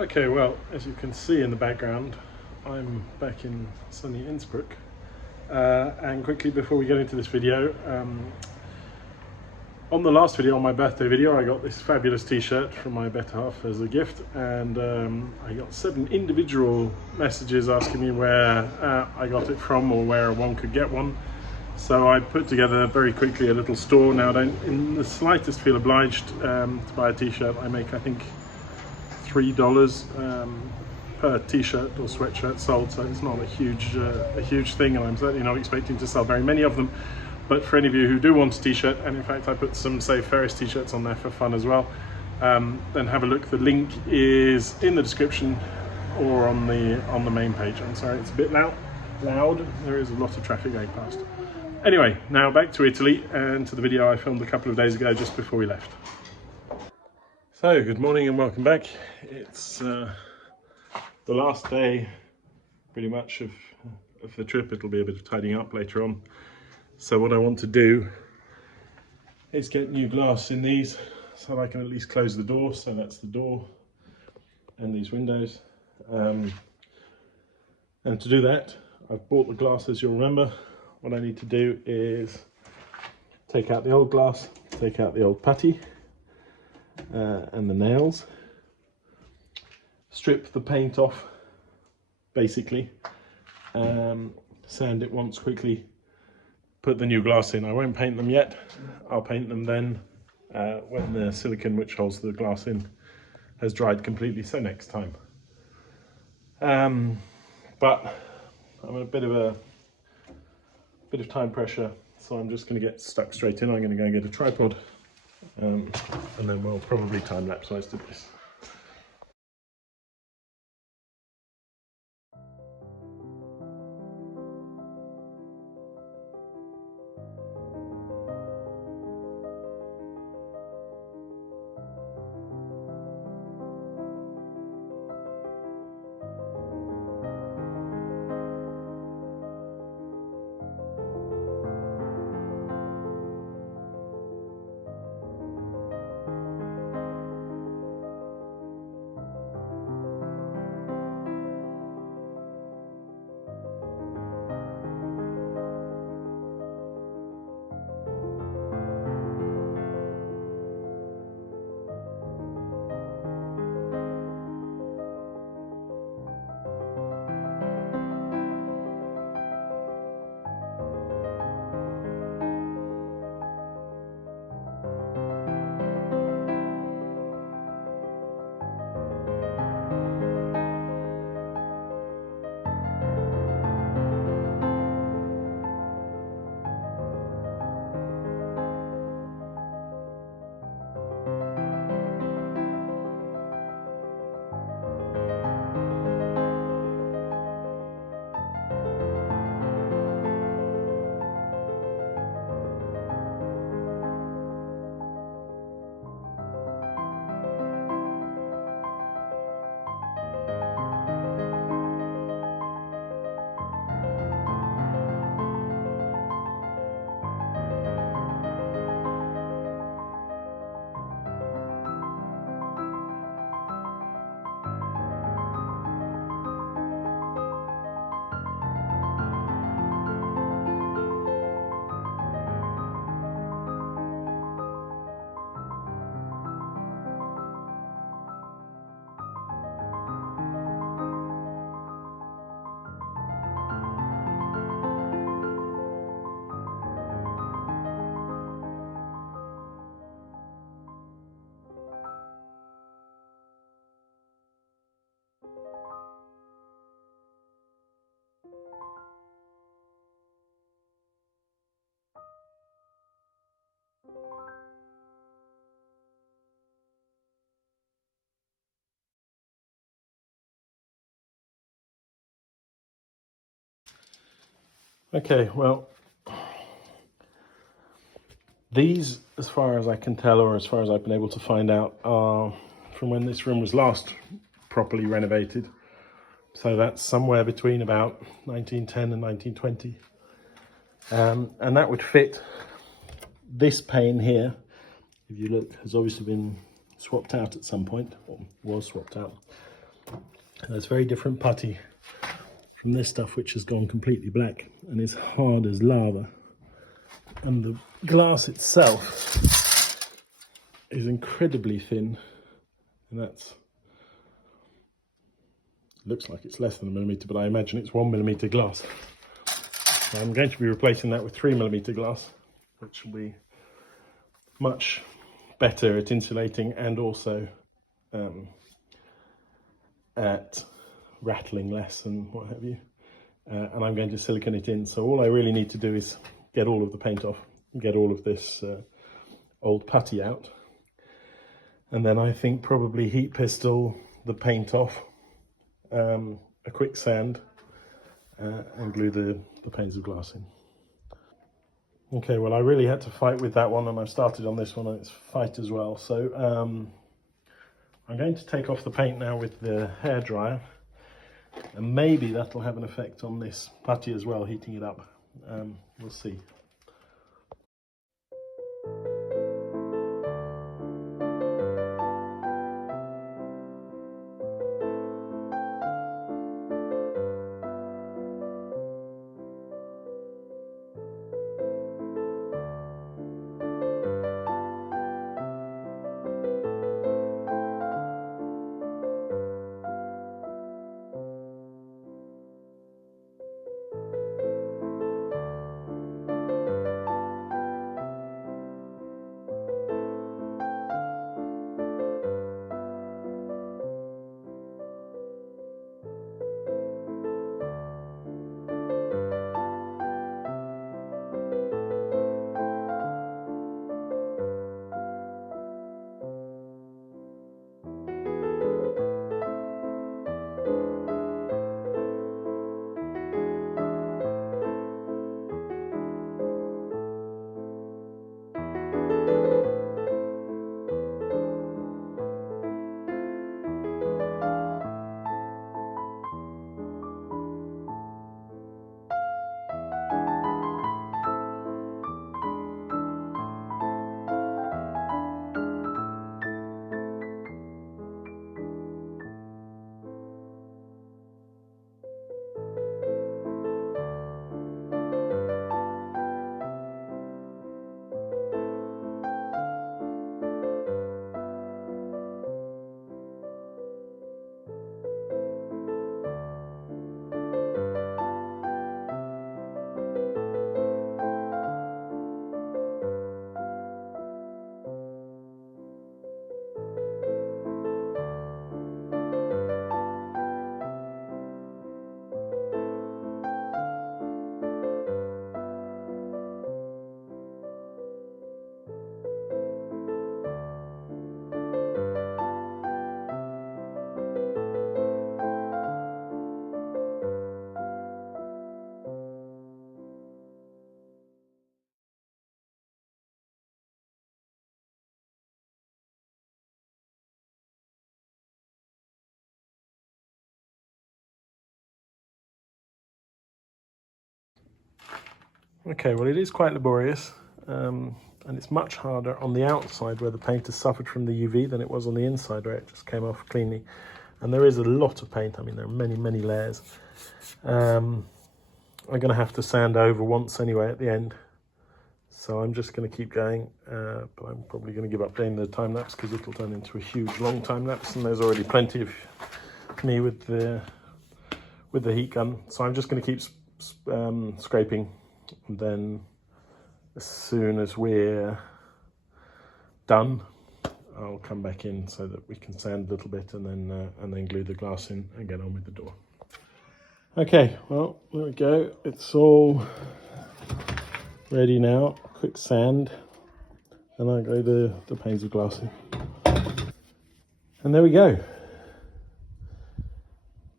Okay, well, as you can see in the background, I'm back in sunny Innsbruck. And quickly before we get into this video, on the last video, on my birthday video, I got this fabulous t-shirt from my better half as a gift, and I got 7 individual messages asking me where I got it from or where one could get one. So I put together very quickly a little store. Now I don't in the slightest feel obliged to buy a t-shirt. I make, I think, $3 per t-shirt or sweatshirt sold, so it's not a huge thing, and I'm certainly not expecting to sell very many of them. But for any of you who do want a t-shirt, and in fact I put some Save Ferris t-shirts on there for fun as well, then have a look. The link is in the description or on the main page. I'm sorry, it's a bit loud. There is a lot of traffic going past. Anyway, now back to Italy and to the video I filmed a couple of days ago just before we left. So, good morning and welcome back. It's the last day, pretty much, of the trip. It'll be a bit of tidying up later on. So what I want to do is get new glass in these so that I can at least close the door. So that's the door and these windows. And to do that, I've bought the glass, as you'll remember. What I need to do is take out the old glass, take out the old putty, and the nails, strip the paint off basically, sand it once quickly, put the new glass in. I won't paint them yet, I'll paint them then when the silicone which holds the glass in has dried completely, so next time. But I'm in a bit of time pressure, so I'm just going to get stuck straight in. I'm going to go and get a tripod, and then we'll probably time-lapse most of this. Okay, well, these, as far as I can tell, or as far as I've been able to find out, are from when this room was last properly renovated. So that's somewhere between about 1910 and 1920. And that would fit this pane here, if you look, has obviously been swapped out at some point, or was swapped out. That's very different putty from this stuff, which has gone completely black and is hard as lava. And the glass itself is incredibly thin, and that's looks like it's less than a millimetre, but I imagine it's 1mm glass. So I'm going to be replacing that with 3mm glass, which will be much better at insulating and also at rattling less and what have you. And I'm going to silicone it in. So all I really need to do is get all of the paint off, get all of this old putty out, and then I think probably heat pistol the paint off, a quick sand, and glue the panes of glass in. Okay, well, I really had to fight with that one, and I've started on this one, and it's fight as well. So I'm going to take off the paint now with the hairdryer, and maybe that'll have an effect on this putty as well, heating it up. We'll see. Okay, well, it is quite laborious, and it's much harder on the outside where the paint has suffered from the UV than it was on the inside where it just came off cleanly. And there is a lot of paint. I mean, there are many, many layers. I'm going to have to sand over once anyway at the end. So I'm just going to keep going, but I'm probably going to give up doing the time lapse because it'll turn into a huge long time lapse, and there's already plenty of me with the heat gun. So I'm just going to keep scraping, and then as soon as we're done, I'll come back in so that we can sand a little bit and then glue the glass in and get on with the door. Okay, well, there we go. It's all ready now. Quick sand, and I glue the panes of glass in. And there we go.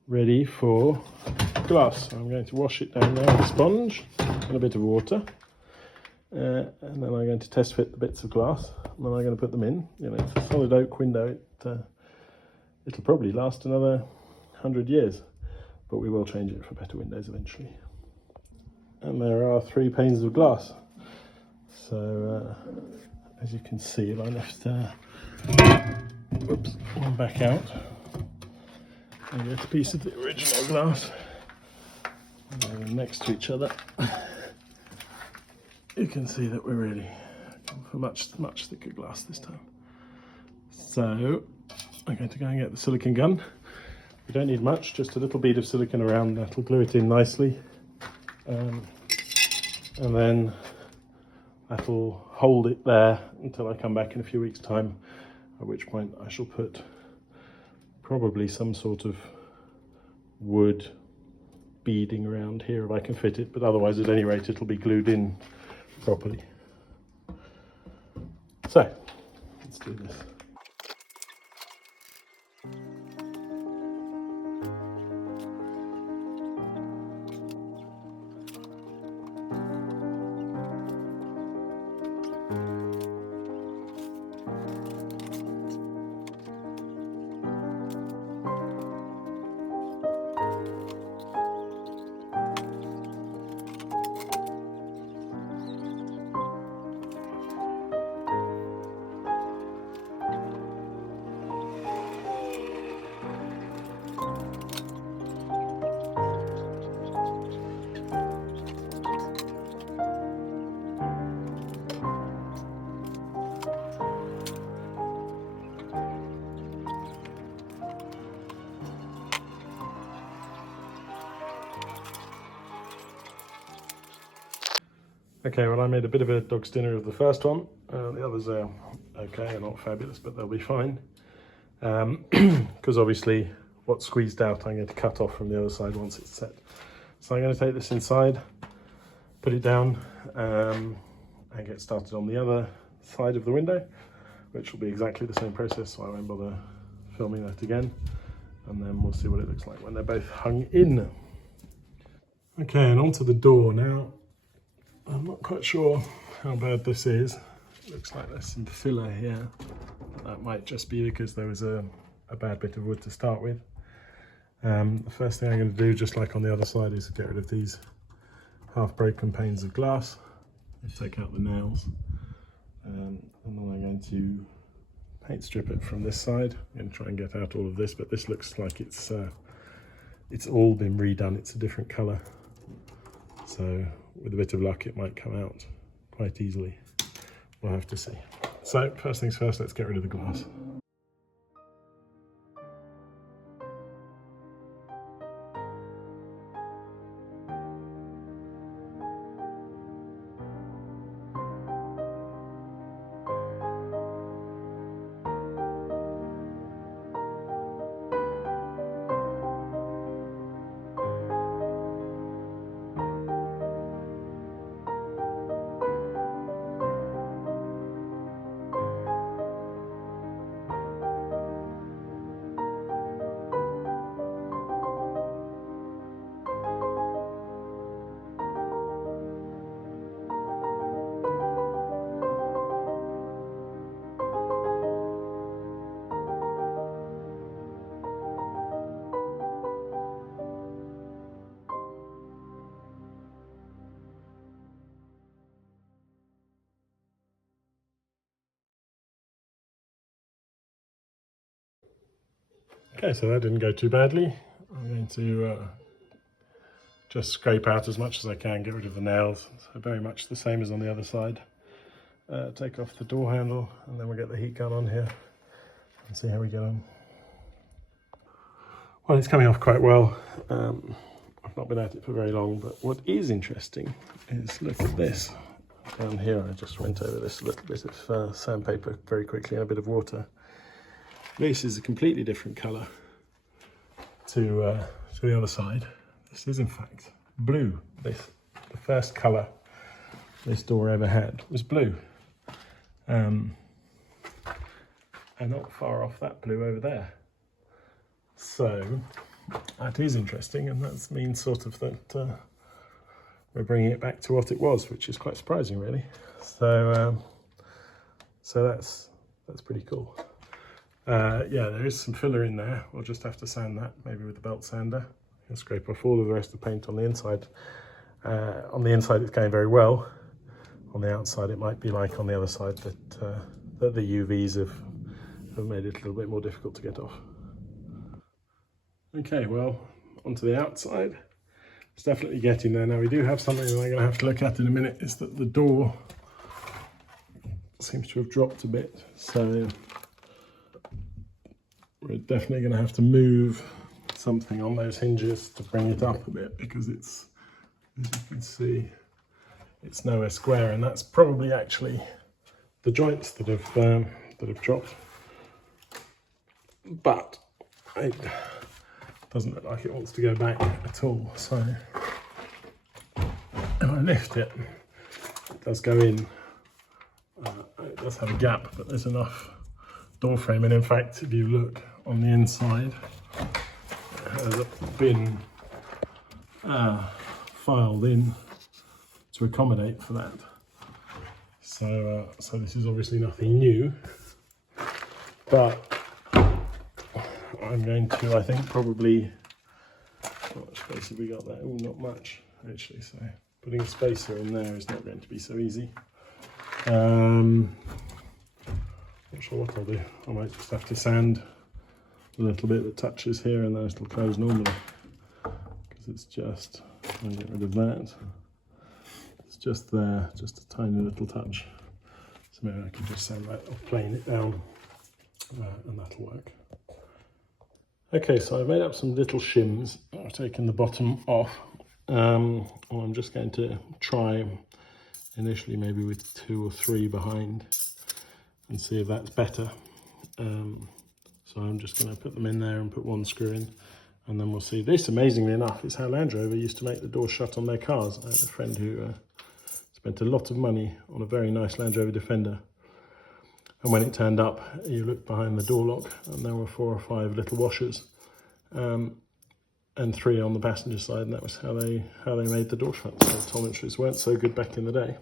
Ready for glass. So I'm going to wash it down now with a sponge and a bit of water. And then I'm going to test fit the bits of glass, and then I'm going to put them in. You know, it's a solid oak window. It'll probably last another 100 years, but we will change it for better windows eventually. And there are 3 panes of glass. So as you can see, if I left one back out, I get a piece of the original glass, and they're next to each other. You can see that we're really going for much thicker glass this time. So I'm going to go and get the silicone gun. We don't need much, just a little bead of silicone around, that'll glue it in nicely. And then that'll hold it there until I come back in a few weeks' time, at which point I shall put probably some sort of wood beading around here if I can fit it, but otherwise at any rate it'll be glued in properly. So let's do this. Okay, well I made a bit of a dog's dinner of the first one. The others are okay, not fabulous, but they'll be fine. Because obviously what's squeezed out I'm going to cut off from the other side once it's set. So I'm going to take this inside, put it down, and get started on the other side of the window, which will be exactly the same process, so I won't bother filming that again. And then we'll see what it looks like when they're both hung in. Okay, and onto the door now. I'm not quite sure how bad this is. Looks like there's some filler here. That might just be because there was a bad bit of wood to start with. The first thing I'm going to do, just like on the other side, is get rid of these half-broken panes of glass. Take out the nails. And then I'm going to paint strip it from this side. I'm going to try and get out all of this, but this looks like it's all been redone. It's a different colour. So with a bit of luck, it might come out quite easily. We'll have to see. So first things first, let's get rid of the glass. Okay, so that didn't go too badly. I'm going to just scrape out as much as I can, get rid of the nails. So very much the same as on the other side. Take off the door handle, and then we'll get the heat gun on here and see how we get on. Well, it's coming off quite well. I've not been at it for very long, but what is interesting is, look at this. Down here, I just went over this little bit of sandpaper very quickly and a bit of water. This is a completely different colour to the other side. This is in fact blue. The first colour this door ever had was blue. And not far off that blue over there. So that is interesting, and that means sort of that we're bringing it back to what it was, which is quite surprising really. So that's pretty cool. Yeah, there is some filler in there. We'll just have to sand that, maybe with the belt sander, and scrape off all of the rest of the paint on the inside. On the inside it's going very well. On the outside it might be like on the other side that the UVs have made it a little bit more difficult to get off. Okay, well, onto the outside. It's definitely getting there. Now we do have something that I'm going to have to look at in a minute, is that the door seems to have dropped a bit. So we're definitely going to have to move something on those hinges to bring it up a bit, because it's, as you can see, it's nowhere square, and that's probably actually the joints that have dropped. But it doesn't look like it wants to go back at all. So if I lift it, it does go in. It does have a gap, but there's enough door frame, and in fact, if you look on the inside, it has been filed in to accommodate for that. So, so this is obviously nothing new, but I'm going to, I think, probably, how much space have we got there? Oh, not much actually. So putting a spacer in there is not going to be so easy. Not sure what I'll do. I might just have to sand a little bit that touches here, and then it'll close normally, because it's just, I'll get rid of that. It's just there, just a tiny little touch. So maybe I can just sand that or plane it down, and that'll work. Okay, so I've made up some little shims. I've taken the bottom off. I'm just going to try initially maybe with 2 or 3 behind and see if that's better. So I'm just going to put them in there and put 1 screw in, and then we'll see. This, amazingly enough, is how Land Rover used to make the door shut on their cars. I had a friend who spent a lot of money on a very nice Land Rover Defender, and when it turned up, you looked behind the door lock and there were 4 or 5 little washers, and 3 on the passenger side, and that was how they made the door shut. So tolerances weren't so good back in the day.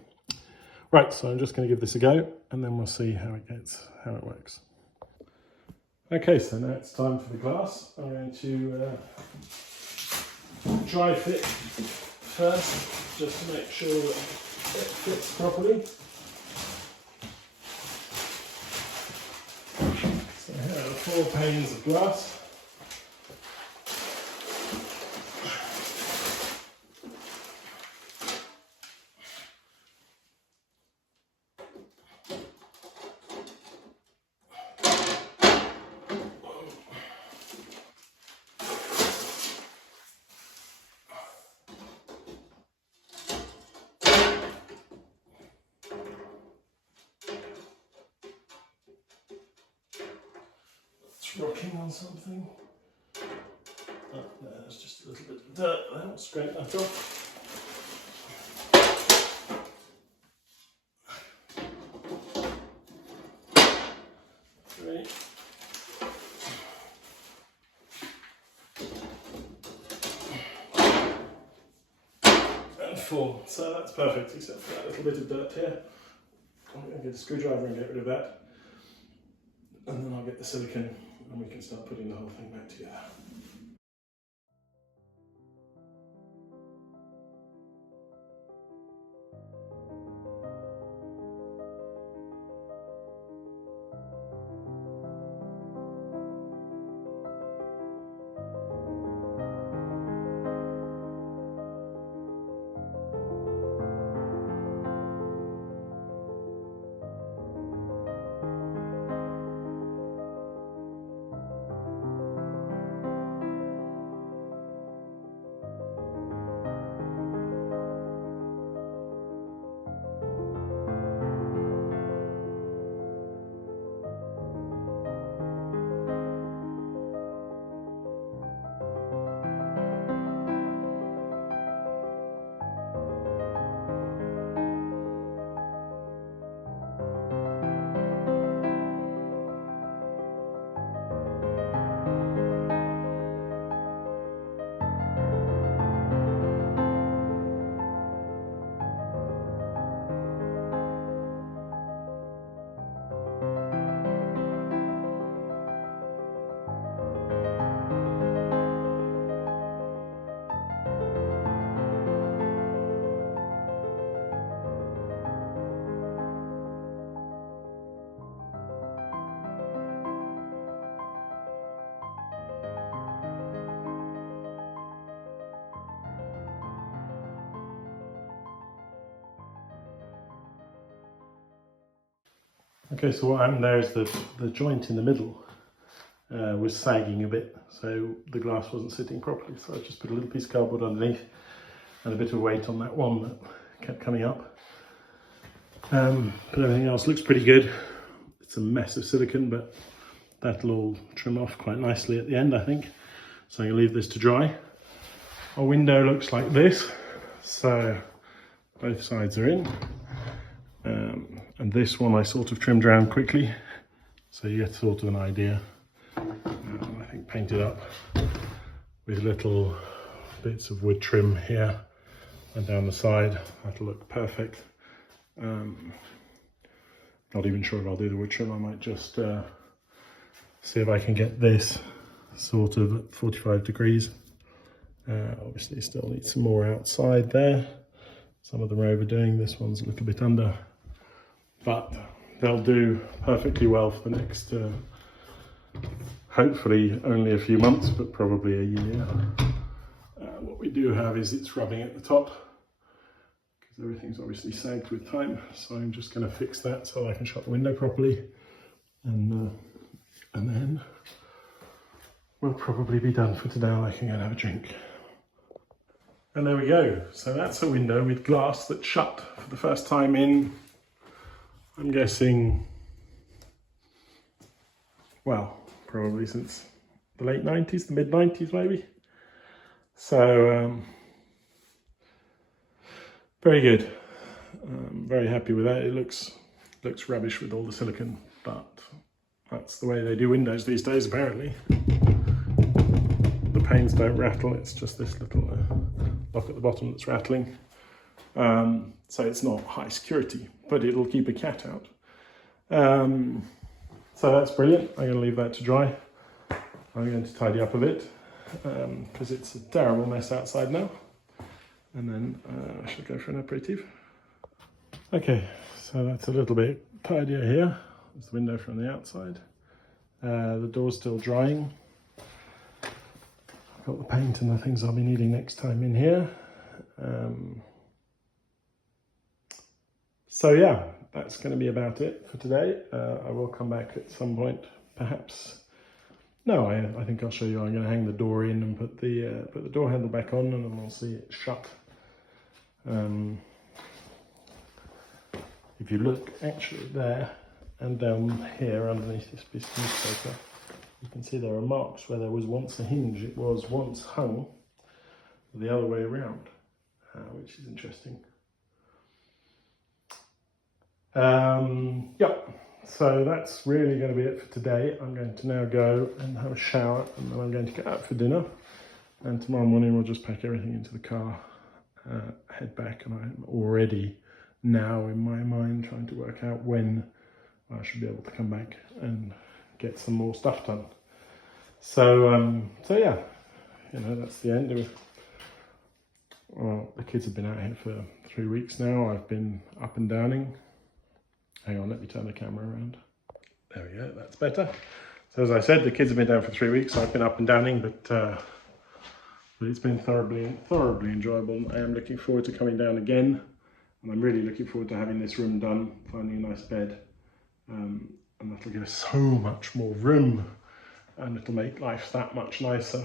Right, so I'm just going to give this a go, and then we'll see how it works. Okay, so now it's time for the glass. I'm going to dry fit first, just to make sure that it fits properly. So here are the 4 panes of glass. Rocking on something. Oh, no, there's just a little bit of dirt there. I'll scrape that off. 3. And 4. So that's perfect, except for that little bit of dirt here. I'm going to get a screwdriver and get rid of that. And then I'll get the silicone, and we can start putting the whole thing back together. Okay, so what happened there is that the joint in the middle was sagging a bit, so the glass wasn't sitting properly. So I just put a little piece of cardboard underneath and a bit of weight on that one that kept coming up. But everything else looks pretty good. It's a mess of silicone, but that'll all trim off quite nicely at the end, I think. So I'm going to leave this to dry. Our window looks like this, so both sides are in. And this one I sort of trimmed around quickly, so you get sort of an idea. I think painted up with little bits of wood trim here and down the side. That'll look perfect. Not even sure if I'll do the wood trim. I might just see if I can get this sort of at 45 degrees. Obviously still need some more outside there. Some of them are overdoing. This one's a little bit under, but they'll do perfectly well for the next hopefully only a few months, but probably a year. What we do have is it's rubbing at the top because everything's obviously sagged with time, so I'm just going to fix that so I can shut the window properly, and then we'll probably be done for today. I can go and have a drink. And there we go. So that's a window with glass that's shut for the first time in, I'm guessing, well, probably since the late 90s, the mid 90s maybe. So very good. Very happy with that. It looks rubbish with all the silicone, but that's the way they do windows these days apparently. The panes don't rattle, it's just this little lock at the bottom that's rattling. So it's not high security, but it'll keep a cat out. So that's brilliant. I'm going to leave that to dry. I'm going to tidy up a bit because it's a terrible mess outside now. And then I shall go for an aperitif. Okay, so that's a little bit tidier here. There's the window from the outside. The door's still drying. Got the paint and the things I'll be needing next time in here. So yeah, that's going to be about it for today. I will come back at some point, perhaps. No, I think I'll show you. I'm going to hang the door in and put the door handle back on, and then we'll see it shut. If you look actually there and down here underneath this piece of newspaper, you can see there are marks where there was once a hinge. It was once hung the other way around, which is interesting. Yeah, so that's really going to be it for today. I'm going to now go and have a shower, and then I'm going to get out for dinner. And tomorrow morning we'll just pack everything into the car, head back, and I'm already now in my mind trying to work out when I should be able to come back and get some more stuff done. So yeah, that's the end of it. Well, the kids have been out here for 3 weeks now. I've been up and downing. Hang on, let me turn the camera around. There we go, that's better. So as I said, the kids have been down for 3 weeks. So I've been up and downing, but it's been thoroughly enjoyable. I am looking forward to coming down again, and I'm really looking forward to having this room done, finding a nice bed. And that'll give us so much more room, and it'll make life that much nicer.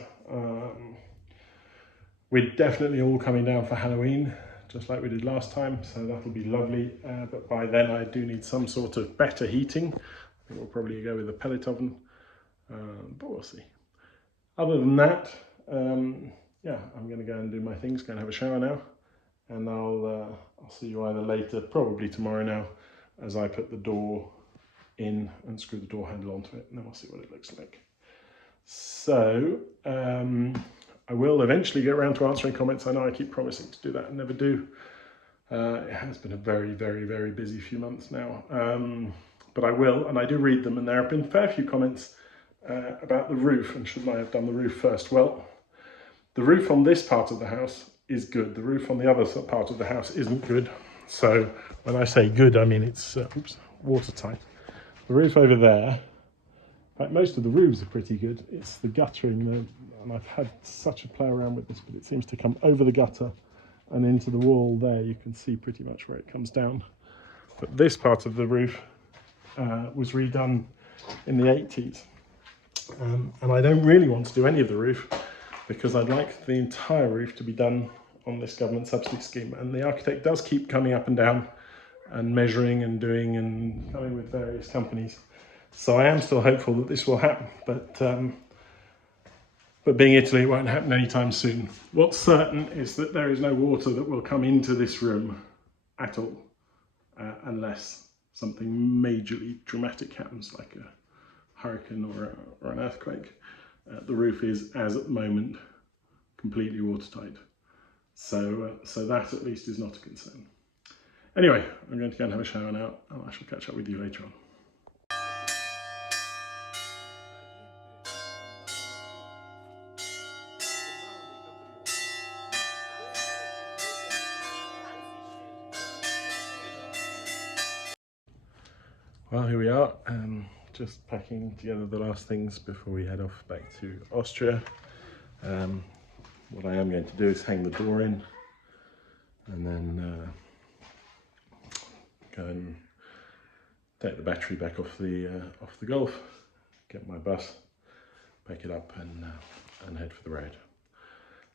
We're definitely all coming down for Halloween, just like we did last time, so that'll be lovely. But by then I do need some sort of better heating. I think we'll probably go with a pellet oven, but we'll see. Other than that, yeah, I'm going to go and do my things, go and have a shower now, and I'll see you either later, probably tomorrow now, as I put the door in and screw the door handle onto it, and then we'll see what it looks like. So I will eventually get around to answering comments. I know I keep promising to do that and never do. It has been a very busy few months now, but I will, and I do read them, and there have been a fair few comments about the roof, and shouldn't I have done the roof first? Well, the roof on this part of the house is good. The roof on the other part of the house isn't good. So when I say good, I mean it's watertight. The roof over there, in fact, most of the roofs are pretty good. It's the guttering, and I've had such a play around with this, but it seems to come over the gutter and into the wall there. You can see pretty much where it comes down. But this part of the roof was redone in the 80s. And I don't really want to do any of the roof because I'd like the entire roof to be done on this government subsidy scheme. And the architect does keep coming up and down and measuring and doing and coming with various companies. So I am still hopeful that this will happen, but being Italy, it won't happen anytime soon. What's certain is that there is no water that will come into this room at all, unless something majorly dramatic happens, like a hurricane or an earthquake. The roof is, as at the moment, completely watertight. So that at least is not a concern. Anyway, I'm going to go and have a shower now, and I shall catch up with you later on. Well, here we are, just packing together the last things before we head off back to Austria. What I am going to do is hang the door in and then go and take the battery back off the Golf, get my bus, pack it up and head for the road.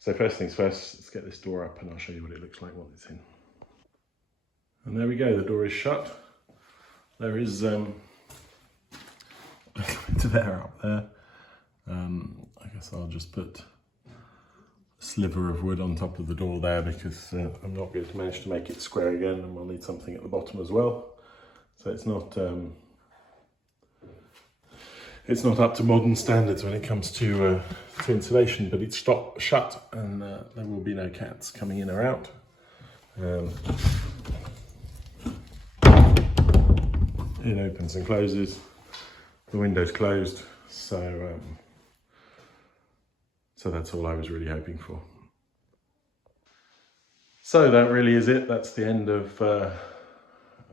So first things first, let's get this door up and I'll show you what it looks like once it's in. And there we go, the door is shut. There is to there up there. I guess I'll just put a sliver of wood on top of the door there because I'm not going to manage to make it square again, and we'll need something at the bottom as well. So it's not up to modern standards when it comes to insulation, but it's shut, and there will be no cats coming in or out. It opens and closes, the window's closed, so that's all I was really hoping for. So that really is it. That's the end of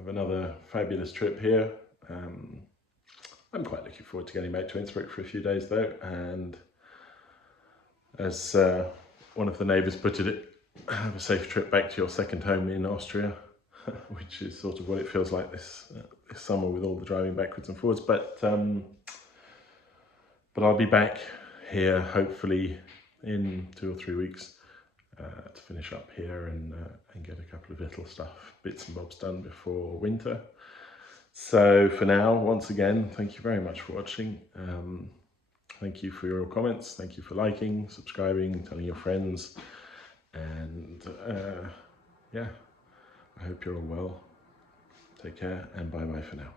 another fabulous trip here. I'm quite looking forward to getting back to Innsbruck for a few days though, and as one of the neighbours put it, have a safe trip back to your second home in Austria, which is sort of what it feels like this summer with all the driving backwards and forwards. But I'll be back here hopefully in 2 or 3 weeks to finish up here and get a couple of little bits and bobs done before winter. So for now, once again, thank you very much for watching. Thank you for your comments. Thank you for liking, subscribing, telling your friends. And yeah, I hope you're all well. Take care and bye-bye for now.